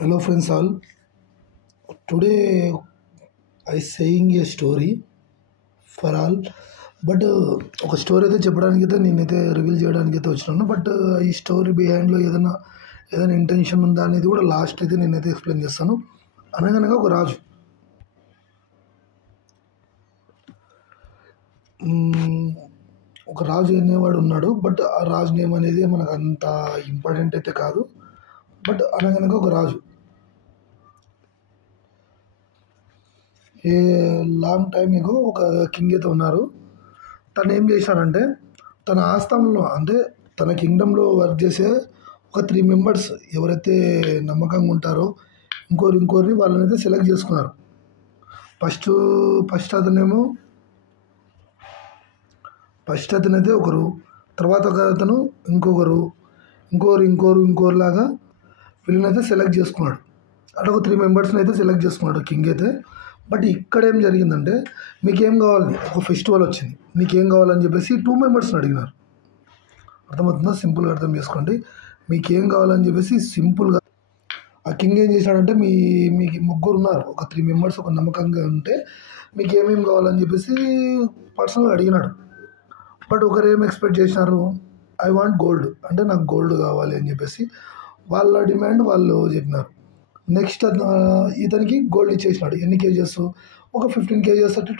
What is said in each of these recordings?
Hello friends all. Today I saying a story for all. But ఒక story అయితే చెప్పడానికి అయితే నేనైతే రివీల్ చేయడానికి అయితే వచ్చినాను. బట్ ఈ స్టోరీ బిహైండ్లో ఏదైనా ఇంటెన్షన్ ఉందా అనేది కూడా లాస్ట్ అయితే నేనైతే ఎక్స్ప్లెయిన్ చేస్తాను. అనగనగా ఒక రాజు ఒక రాజు అనేవాడు ఉన్నాడు. బట్ ఆ రాజు నేమ్ అనేది మనకు అంత ఇంపార్టెంట్ అయితే కాదు. బట్ అనగనగా ఒక రాజు ఏ లాంగ్ టైం ఎగో ఒక కింగ్ అయితే ఉన్నారు. తను ఏం చేశాడంటే తన ఆస్థానంలో అంటే తన కింగ్డమ్లో వర్క్ చేసే ఒక 3 మెంబర్స్ ఎవరైతే నమ్మకంగా ఉంటారో ఇంకోరిని వాళ్ళని అయితే సెలెక్ట్ చేసుకున్నారు. ఫస్ట్ ఫస్ట్ అతనేమో ఫస్ట్ అతనైతే ఒకరు, తర్వాత ఒక అతను ఇంకోరు లాగా వీళ్ళనైతే సెలెక్ట్ చేసుకున్నాడు. అట్లా ఒక 3 మెంబర్స్ని అయితే సెలెక్ట్ చేసుకున్నాడు కింగ్ అయితే. బట్ ఇక్కడ ఏం జరిగిందంటే మీకేం కావాలి, ఒక ఫెస్టివల్ వచ్చింది, మీకేం కావాలని చెప్పేసి 2 మెంబర్స్ని అడిగినారు. అర్థమవుతుందా? సింపుల్గా అర్థం చేసుకోండి. మీకేం కావాలని చెప్పేసి సింపుల్గా ఆ కింగ్ ఏం చేశాడంటే మీకు ముగ్గురు ఉన్నారు, ఒక 3 మెంబర్స్ ఒక నమ్మకంగా ఉంటే మీకు ఏమేమి కావాలని చెప్పేసి పర్సనల్గా అడిగినాడు. బట్ ఒకరు ఏం ఎక్స్పెక్ట్ చేసినారు, ఐ వాంట్ గోల్డ్, అంటే నాకు గోల్డ్ కావాలి అని చెప్పేసి వాళ్ళ డిమాండ్ వాళ్ళు చెప్పినారు. నెక్స్ట్ ఇతనికి గోల్డ్ ఇచ్చేసినాడు. ఎన్ని కేజెస్, ఒక 15 కేజెస్ అట్లా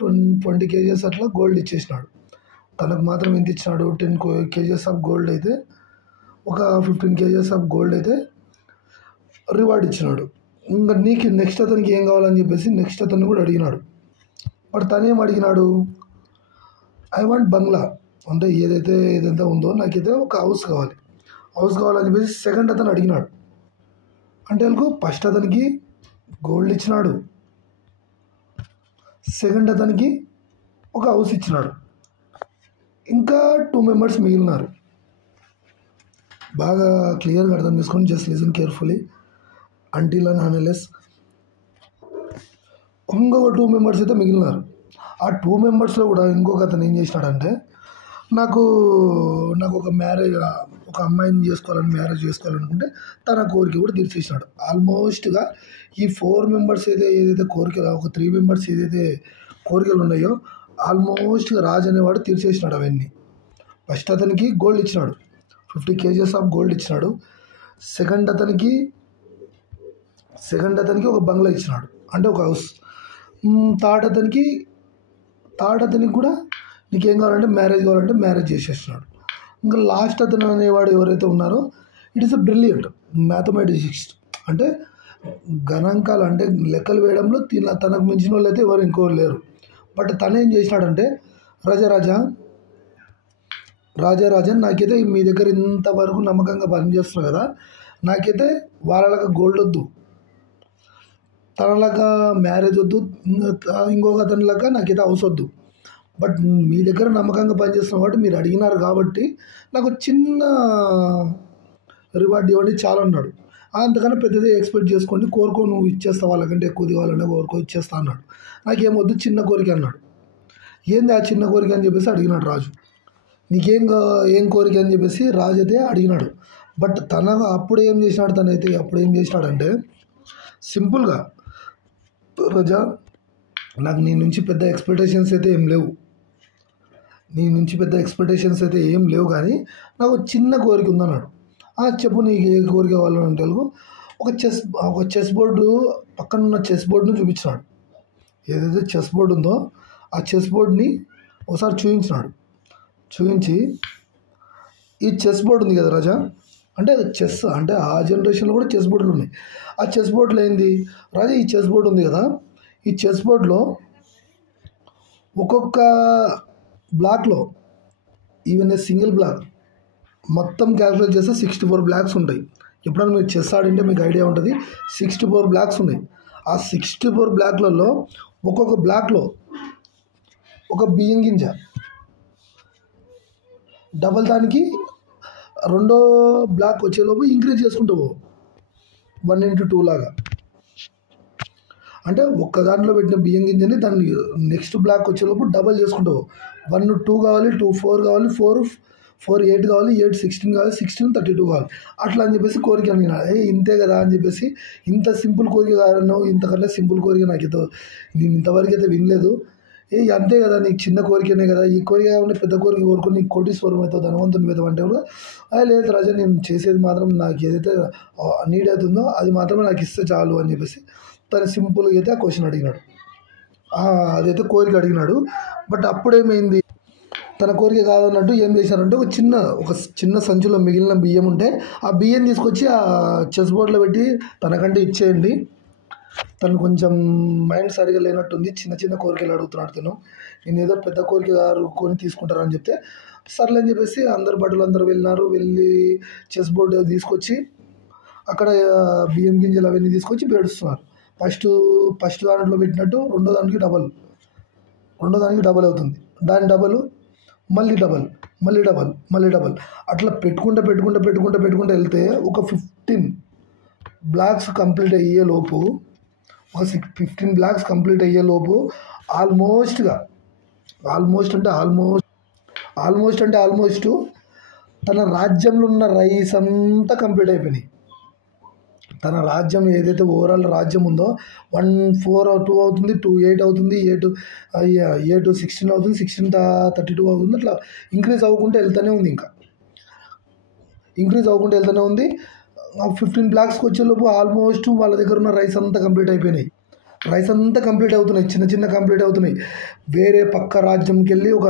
20 కేజెస్ అట్లా గోల్డ్ ఇచ్చేసినాడు. తనకు మాత్రం ఎంత ఇచ్చినాడు, 10 కేజెస్ ఆఫ్ గోల్డ్ అయితే, ఒక 15 కేజెస్ ఆఫ్ గోల్డ్ అయితే రివార్డ్ ఇచ్చినాడు. ఇంకా నీకు నెక్స్ట్ అతనికి ఏం కావాలని చెప్పేసి నెక్స్ట్ అతన్ని కూడా అడిగినాడు. బట్ తనేం అడిగినాడు, ఐ వాంట్ బంగ్లా, అంటే ఏదైతే ఉందో నాకైతే ఒక హౌస్ కావాలని చెప్పేసి సెకండ్ అతను అడిగినాడు. అంటే ఫస్ట్ అతనికి గోల్డ్ ఇచ్చినాడు, సెకండ్ అతనికి ఒక హౌస్ ఇచ్చినాడు, ఇంకా 2 మెంబర్స్ మిగిలినారు. బాగా క్లియర్గా అర్థం చేసుకొని just listen carefully until and unless. ఇంకొక 2 మెంబర్స్ అయితే మిగిలినారు. ఆ 2 మెంబర్స్లో కూడా ఇంకొక అతను ఏం చేసినాడంటే నాకు ఒక అమ్మాయిని మ్యారేజ్ చేసుకోవాలనుకుంటే తన కోరిక కూడా తీర్చేసినాడు. ఆల్మోస్ట్గా ఈ 4 మెంబర్స్ ఏదైతే కోరికలు, ఒక 3 మెంబర్స్ ఏదైతే కోరికలు ఉన్నాయో ఆల్మోస్ట్గా రాజు అనేవాడు తీర్చేసినాడు అవన్నీ. ఫస్ట్ అతనికి గోల్డ్ ఇచ్చినాడు, 50 కేజెస్ ఆఫ్ గోల్డ్ ఇచ్చినాడు. సెకండ్ అతనికి ఒక బంగ్లా ఇచ్చినాడు, అంటే ఒక హౌస్. థర్డ్ అతనికి కూడా నీకేం కావాలంటే మ్యారేజ్ చేసేసినాడు. ఇంకా లాస్ట్ అతను అనేవాడు ఎవరైతే ఉన్నారో it is a brilliant mathematics, అంటే గణాంకాలు అంటే లెక్కలు వేయడంలో తనకు మించిన వాళ్ళు అయితే ఎవరు ఇంకోరు లేరు. బట్ తను ఏం చేసినాడంటే రాజా నాకైతే మీ దగ్గర ఇంతవరకు నమ్మకంగా పనిచేస్తున్నారు కదా, నాకైతే వాళ్ళలాగా గోల్డ్ వద్దు, తనలాగా మ్యారేజ్ వద్దు, ఇంకొక అతనిలాగా నాకైతే హౌస్ వద్దు. బట్ మీ దగ్గర నమ్మకంగా పనిచేస్తున్న కాబట్టి మీరు అడిగినారు కాబట్టి నాకు చిన్న రివార్డ్ ఇవ్వండి చాలా అన్నాడు. అంతకన్నా పెద్దదే ఎక్స్పెక్ట్ చేసుకోండి, కోరుకో, నువ్వు ఇచ్చేస్తా, వాళ్ళకంటే ఎక్కువ ఇవ్వాలంటే కోరుకో ఇచ్చేస్తా అన్నాడు. నాకేమొద్దు, చిన్న కోరిక అన్నాడు. ఏంది ఆ చిన్న కోరిక అని చెప్పేసి అడిగినాడు రాజు. ఏం కోరిక అని చెప్పేసి రాజు అయితే అడిగినాడు. బట్ అప్పుడు ఏం చేసినాడంటే సింపుల్గా, రాజా నాకు నీ నుంచి పెద్ద ఎక్స్పెక్టేషన్స్ అయితే ఏం లేవు కానీ నాకు చిన్న కోరిక ఉందన్నాడు. చెప్పు, నీకు ఏ కోరిక కావాలని తెలుగు. ఒక చెస్ బోర్డు పక్కన ఉన్న చెస్ బోర్డును చూపించినాడు. ఏదైతే చెస్ బోర్డు ఉందో ఆ చెస్ బోర్డుని ఒకసారి చూపించి ఈ చెస్ బోర్డు ఉంది కదా రాజా, అంటే చెస్ అంటే ఆ జనరేషన్లో కూడా చెస్ బోర్డులు ఉన్నాయి. ఆ చెస్ బోర్డులో ఏంది రాజా, ఈ చెస్ బోర్డు ఉంది కదా, ఈ చెస్ బోర్డులో ఒక్కొక్క బ్లాక్లో ఈవెన్ సింగిల్ బ్లాక్ మొత్తం క్యాల్కులేట్ చేస్తే 64 బ్లాక్స్ ఉంటాయి. ఎప్పుడైనా మీరు చెస్ ఆడింటే మీకు ఐడియా ఉంటుంది. 64 బ్లాక్స్ ఉన్నాయి. ఆ 64 బ్లాక్లలో ఒక్కొక్క బ్లాక్లో ఒక బియ్యం గింజ, డబల్ దానికి రెండో బ్లాక్ వచ్చేలోపు ఇంక్రీజ్ చేసుకుంటూ 1x2 లాగా, అంటే ఒక్క దాంట్లో పెట్టిన బియ్యం గింజని దాన్ని నెక్స్ట్ బ్లాక్ వచ్చేలోపు డబల్ చేసుకుంటావు. 1 2 కావాలి, 2 4 కావాలి, 4 4 8 కావాలి, 8 16 కావాలి, 16 32 కావాలి అట్లా అని చెప్పేసి కోరిక అడిగినా. ఇంతే కదా అని చెప్పేసి, ఇంత సింపుల్ కోరిక కాదన్నావు, ఇంతకన్నా సింపుల్ కోరిక నాకు నేను ఇంతవరకు అయితే వినలేదు. అంతే కదా, నీకు చిన్న కోరికనే కదా, ఈ కోరిక కాకుండా పెద్ద కోరిక కోరుకుని నీకు కోటీశ్వరం అవుతావు, ధనవంతుని అవుతావు అంటే కూడా లేదు రాజా, నేను చేసేది మాత్రం నాకు ఏదైతే నీడ్ అవుతుందో అది మాత్రమే నాకు ఇస్తే చాలు అని చెప్పేసి తను సింపుల్గా అయితే ఆ క్వశ్చన్ అడిగినాడు, అదైతే కోరిక అడిగినాడు. బట్ అప్పుడేమైంది, తన కోరిక కాదన్నట్టు ఏం చేశారంటే ఒక చిన్న సంచిలో మిగిలిన బియ్యం ఉంటే ఆ బియ్యం తీసుకొచ్చి ఆ చెస్ బోర్డ్లో పెట్టి తనకంటే ఇచ్చేయండి, తను కొంచెం మైండ్ సరిగా లేనట్టుంది, చిన్న చిన్న కోరికలు అడుగుతున్నాడు, నేను ఏదో పెద్ద కోరిక కొని తీసుకుంటారని చెప్తే సర్లే అని చెప్పేసి అందరు బట్టలు అందరూ వెళ్ళి చెస్ బోర్డు తీసుకొచ్చి అక్కడ బియ్యం గింజలు అవన్నీ తీసుకొచ్చి పేడుస్తున్నారు. ఫస్ట్ దాంట్లో పెట్టినట్టు రెండో దానికి డబల్ అవుతుంది, దాని డబల్ మళ్ళీ డబల్ అట్లా పెట్టుకుంటూ వెళ్తే ఒక 15 బ్లాక్స్ కంప్లీట్ అయ్యేలోపు ఆల్మోస్ట్ తన రాజ్యంలో ఉన్న రైస్ అంతా కంప్లీట్ అయిపోయినాయి. తన రాజ్యం ఏదైతే ఓవరాల్ రాజ్యం ఉందో 142 అవుతుంది, 28 అవుతుంది, 8 16 అవుతుంది, 16 32 అవుతుంది, అట్లా ఇంక్రీజ్ అవ్వకుంటే వెళ్తూనే ఉంది. 15 బ్లాక్స్కి వచ్చేలోపు ఆల్మోస్ట్ వాళ్ళ దగ్గర ఉన్న రైస్ అంతా కంప్లీట్ అయిపోయినాయి. చిన్న చిన్న కంప్లీట్ అవుతున్నాయి. వేరే పక్క రాజ్యంకి వెళ్ళి ఒక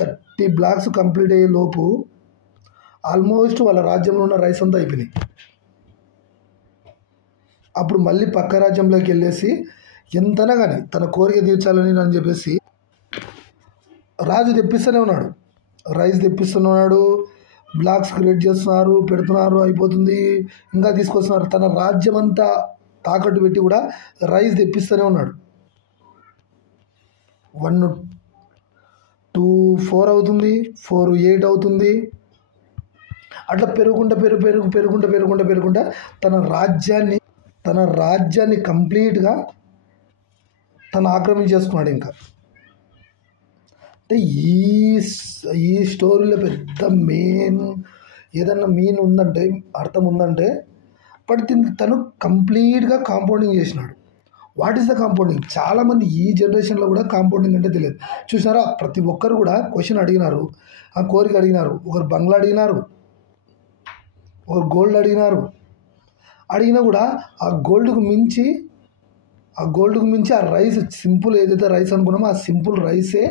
30 బ్లాక్స్ కంప్లీట్ అయ్యే లోపు ఆల్మోస్ట్ వాళ్ళ రాజ్యంలో ఉన్న రైస్ అంతా అయిపోయినాయి. అప్పుడు మళ్ళీ పక్క రాజ్యంలోకి వెళ్ళేసి ఎంతైనా కానీ తన కోరిక తీర్చాలని అని చెప్పేసి రాజు తెప్పిస్తూనే ఉన్నాడు, రైస్ తెప్పిస్తూనే ఉన్నాడు, బ్లాక్స్ క్రియేట్ చేస్తున్నారు, పెడుతున్నారు, అయిపోతుంది, ఇంకా తీసుకొస్తున్నారు. తన రాజ్యం అంతా తాకట్టు పెట్టి కూడా రైస్ తెప్పిస్తూనే ఉన్నాడు. 1 2 4 అవుతుంది, 4 8 అవుతుంది, అట్లా పెరుగుకుంటా తన రాజ్యాన్ని కంప్లీట్గా తను ఆక్రమించేసుకున్నాడు. ఇంకా అంటే ఈ స్టోరీలో పెద్ద ఏదన్నా మీన్ ఉందంటే, అర్థం ఉందంటే, బట్ తను కంప్లీట్గా కాంపౌండింగ్ చేసినాడు. What is the compounding? చాలామంది ఈ జనరేషన్లో కూడా కాంపౌండింగ్ అంటే తెలియదు. చూసినారా, ప్రతి ఒక్కరు కూడా క్వశ్చన్ అడిగినారు, ఆ కోరిక అడిగినారు, ఒకరు బంగ్లా అడిగినారు, ఒకరు గోల్డ్ అడిగినా కూడా ఆ గోల్డ్కు మించి ఆ రైస్ సింపుల్ ఏదైతే రైస్ అనుకున్నామో ఆ సింపుల్ రైసే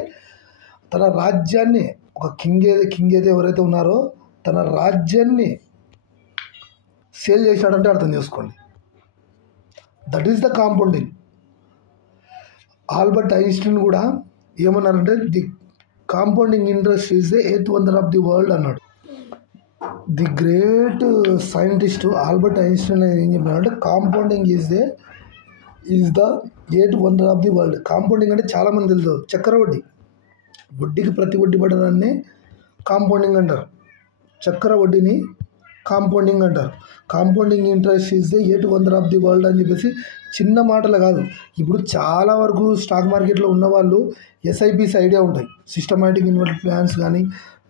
తన రాజ్యాన్ని, ఒక కింగ్ ఏదైతే ఎవరైతే ఉన్నారో తన రాజ్యాన్ని సేల్ చేసినాడంటే అర్థం చేసుకోండి. That is the compounding. Albert Einstein కూడా ఏమన్నారంటే, the compounding interest is the 8th wonder of the world అన్నాడు. The great scientist Albert Einstein ఏం చెప్పినాడంటే, compounding is the 8th wonder of the world. Compounding అంటే చాలామంది తెలుసు, చక్కెర వడ్డీకి ప్రతి వడ్డీ పడడాన్ని కాంపౌండింగ్ అంటారు. చక్కెర వడ్డీని కాంపౌండింగ్ అంటారు. Compounding interest is the 8th wonder of the world అని చెప్పేసి చిన్న మాటలు కాదు. ఇప్పుడు చాలా వరకు స్టాక్ మార్కెట్లో ఉన్న వాళ్ళు ఎస్ఐపిస్ ఐడియా ఉంటాయి, సిస్టమాటిక్ ఇన్వెస్ట్మెంట్ ప్లాన్స్ కానీ,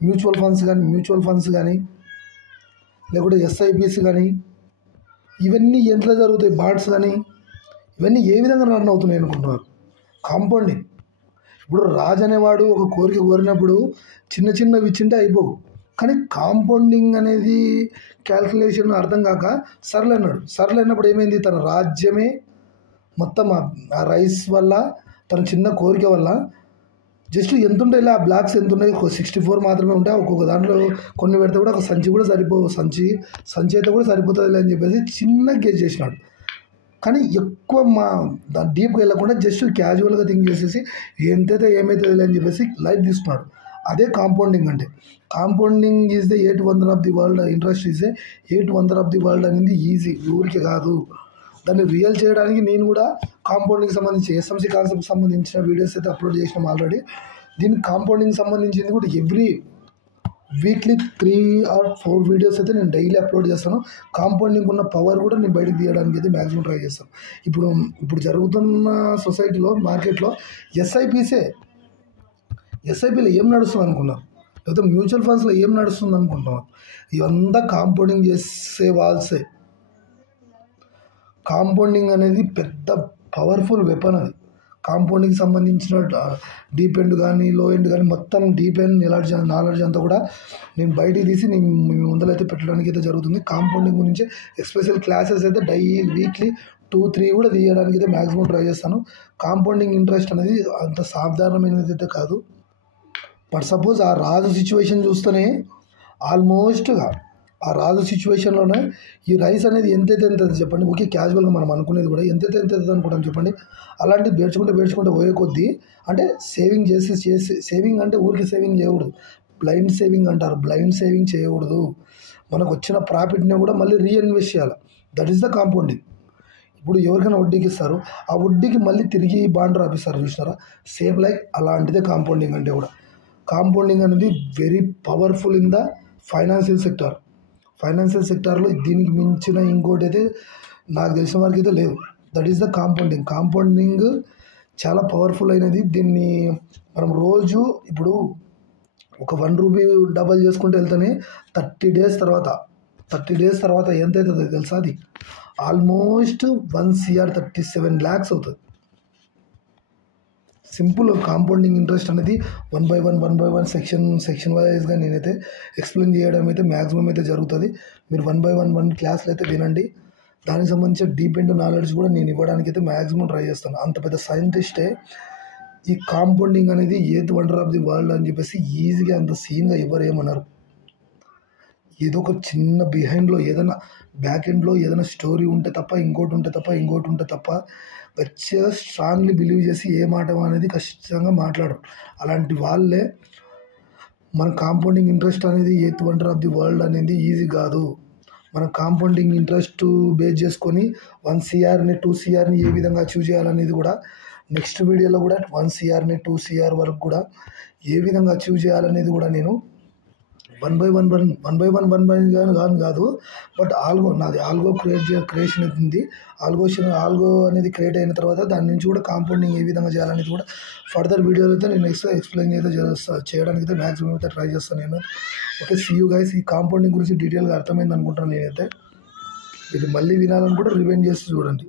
మ్యూచువల్ ఫండ్స్ కానీ లేకుంటే ఎస్ఐపిస్ కానీ, ఇవన్నీ ఎంతలో జరుగుతాయి, బాండ్స్ కానీ, ఇవన్నీ ఏ విధంగా రన్ అవుతున్నాయి అనుకుంటున్నారు? కాంపౌండింగ్. ఇప్పుడు రాజు అనేవాడు ఒక కోరిక కోరినప్పుడు చిన్నవి ఇచ్చింటే అయిపోవు, కానీ కాంపౌండింగ్ అనేది క్యాల్కులేషన్ అర్థం కాక సర్లే అన్నప్పుడు ఏమైంది, తన రాజ్యమే మొత్తం ఆ రైస్ వల్ల, తన చిన్న కోరిక వల్ల జస్ట్ ఎంత ఉంటాయి, ఆ బ్లాక్స్ ఎంత ఉన్నాయి, 64 మాత్రమే ఉంటాయి. ఒక్కొక్క దాంట్లో కొన్ని పెడితే కూడా ఒక సంచి కూడా సరిపోవు, సంచి అయితే కూడా సరిపోతుంది అని చెప్పేసి చిన్న గేజ్ చేసినాడు. కానీ ఎక్కువ డీప్గా వెళ్ళకుండా జస్ట్ క్యాజువల్గా థింక్ చేసేసి ఎంతైతే ఏమవుతుంది అని చెప్పేసి లైట్ తీసుకున్నాడు. అదే కాంపౌండింగ్ అంటే. Compounding is the 8th wonder of the world, interest is the 8th wonder of the world అనేది ఈజీ, ఊరికే కాదు. దాన్ని రియల్ చేయడానికి నేను కూడా కాంపౌండింగ్ సంబంధించి ఎస్ఎంసీ కాన్సెప్ట్ సంబంధించిన వీడియోస్ అయితే అప్లోడ్ చేసినాం ఆల్రెడీ. దీనికి కాంపౌండింగ్ సంబంధించింది కూడా ఎవ్రీ వీక్లీ 3 or 4 వీడియోస్ అయితే నేను డైలీ అప్లోడ్ చేస్తాను. కాంపౌండింగ్ ఉన్న పవర్ కూడా నేను బయటకు తీయడానికి అయితే మ్యాక్సిమం ట్రై చేస్తాను. ఇప్పుడు జరుగుతున్న సొసైటీలో, మార్కెట్లో ఎస్ఐపీలో ఏం నడుస్తుంది అనుకున్నారు? లేకపోతే మ్యూచువల్ ఫండ్స్లో ఏం నడుస్తుంది అనుకుంటున్నాం, ఇవంతా కాంపౌండింగ్ చేసే వాల్సే. కాంపౌండింగ్ అనేది పెద్ద పవర్ఫుల్ వెపన్. అది కాంపౌండింగ్కి సంబంధించిన డీప్ ఎండ్ కానీ లో ఎండ్ కానీ మొత్తం డీప్ ఎండ్ నాలెడ్జ్ అంతా కూడా నేను బయటికి తీసి నేను మీ ముందరైతే పెట్టడానికి అయితే జరుగుతుంది. కాంపౌండింగ్ గురించి ఎస్పెషల్ క్లాసెస్ అయితే వీక్లీ 2-3 కూడా తీయడానికి అయితే మ్యాక్సిమం ట్రై చేస్తాను. కాంపౌండింగ్ ఇంట్రెస్ట్ అనేది అంత సాధారణమైనది అయితే కాదు. బట్ సపోజ్ ఆ రాజు సిచ్యువేషన్ చూస్తేనే ఆల్మోస్ట్గా ఆ రాజు సిచ్యువేషన్లోనే ఈ రైస్ అనేది ఎంతైతే చెప్పండి, ఓకే క్యాజువల్గా మనం అనుకునేది కూడా ఎంతైతే అనుకుంటాం చెప్పండి. అలాంటిది బేర్చుకుంటే పోయే కొద్దీ అంటే సేవింగ్ చేసి సేవింగ్ అంటే ఊరికి సేవింగ్ చేయకూడదు, బ్లైండ్ సేవింగ్ అంటారు. బ్లైండ్ సేవింగ్ చేయకూడదు. మనకు వచ్చిన ప్రాఫిట్ని కూడా మళ్ళీ రీఇన్వెస్ట్ చేయాలి. That is the compounding. ఇప్పుడు ఎవరికైనా వడ్డీకి ఇస్తారు, ఆ వడ్డీకి మళ్ళీ తిరిగి బాండ్ రాపిస్తారు, చూసినారా? సేమ్ లైక్ అలాంటిదే కాంపౌండింగ్ అంటే కూడా. కాంపౌండింగ్ అనేది very powerful in the financial sector. Financial సెక్టార్లో దీనికి మించిన ఇంకోటి అయితే నాకు తెలిసిన వరకు అయితే లేదు. That is the compounding. Compounding చాలా పవర్ఫుల్ అయినది. దీన్ని మనం రోజు ఇప్పుడు ఒక 1 రూపీ డబల్ చేసుకుంటూ వెళ్తేనే 30 డేస్ తర్వాత ఎంత అవుతుంది తెలుసా? అది ఆల్మోస్ట్ 1 CR 37 lakhs అవుతుంది. సింపుల్ కాంపౌండింగ్ ఇంట్రెస్ట్ అనేది 1 by 1 సెక్షన్ వైజ్గా నేనైతే ఎక్స్ప్లెయిన్ చేయడం అయితే మ్యాక్సిమం అయితే జరుగుతుంది. మీరు 1 by 1 క్లాసులు అయితే వినండి. దానికి సంబంధించిన డీప్ ఎండ్ నాలెడ్జ్ కూడా నేను ఇవ్వడానికి అయితే మ్యాక్సిమం ట్రై చేస్తాను. అంత పెద్ద సైంటిస్టే ఈ కాంపౌండింగ్ అనేది 8th wonder of the world అని చెప్పేసి ఈజీగా అంత సీన్గా ఎవరు ఏమన్నారు. ఏదో ఒక చిన్న బిహైండ్లో ఏదైనా బ్యాక్ ఎండ్లో ఏదైనా స్టోరీ ఉంటే తప్ప ఇంకోటి ఉంటే తప్ప గట్టిగా స్ట్రాంగ్లీ బిలీవ్ చేసి ఏ మాట అనేది ఖచ్చితంగా మాట్లాడరు. అలాంటి వాళ్ళే మన కాంపౌండింగ్ ఇంట్రెస్ట్ అనేది 8th wonder of the world అనేది ఈజీ కాదు. మన కాంపౌండింగ్ ఇంట్రెస్ట్ బేస్ చేసుకొని 1 CRని 2 CRని ఏ విధంగా అచీవ్ చేయాలనేది కూడా నెక్స్ట్ వీడియోలో కూడా 1 CRని 2 CR వరకు కూడా ఏ విధంగా అచీవ్ చేయాలనేది కూడా నేను 1 by 1 కాదు. బట్ నాది ఆల్గో క్రియేషన్ అవుతుంది. ఆల్గో అనేది క్రియేట్ అయిన తర్వాత దాని నుంచి కూడా కాంపౌండింగ్ ఏ విధంగా చేయాలనేది కూడా ఫర్దర్ వీడియోలో అయితే నేను ఎక్స్ప్లెయిన్ అయితే చేయడానికి అయితే మ్యాక్సిమం అయితే ట్రై చేస్తాను నేను. Okay, see you guys. ఈ కాంపౌండింగ్ గురించి డీటెయిల్గా అర్థమైంది అనుకుంటాను నేనైతే. ఇది మళ్ళీ వినాలని కూడా రివైండ్ చేసి చూడండి.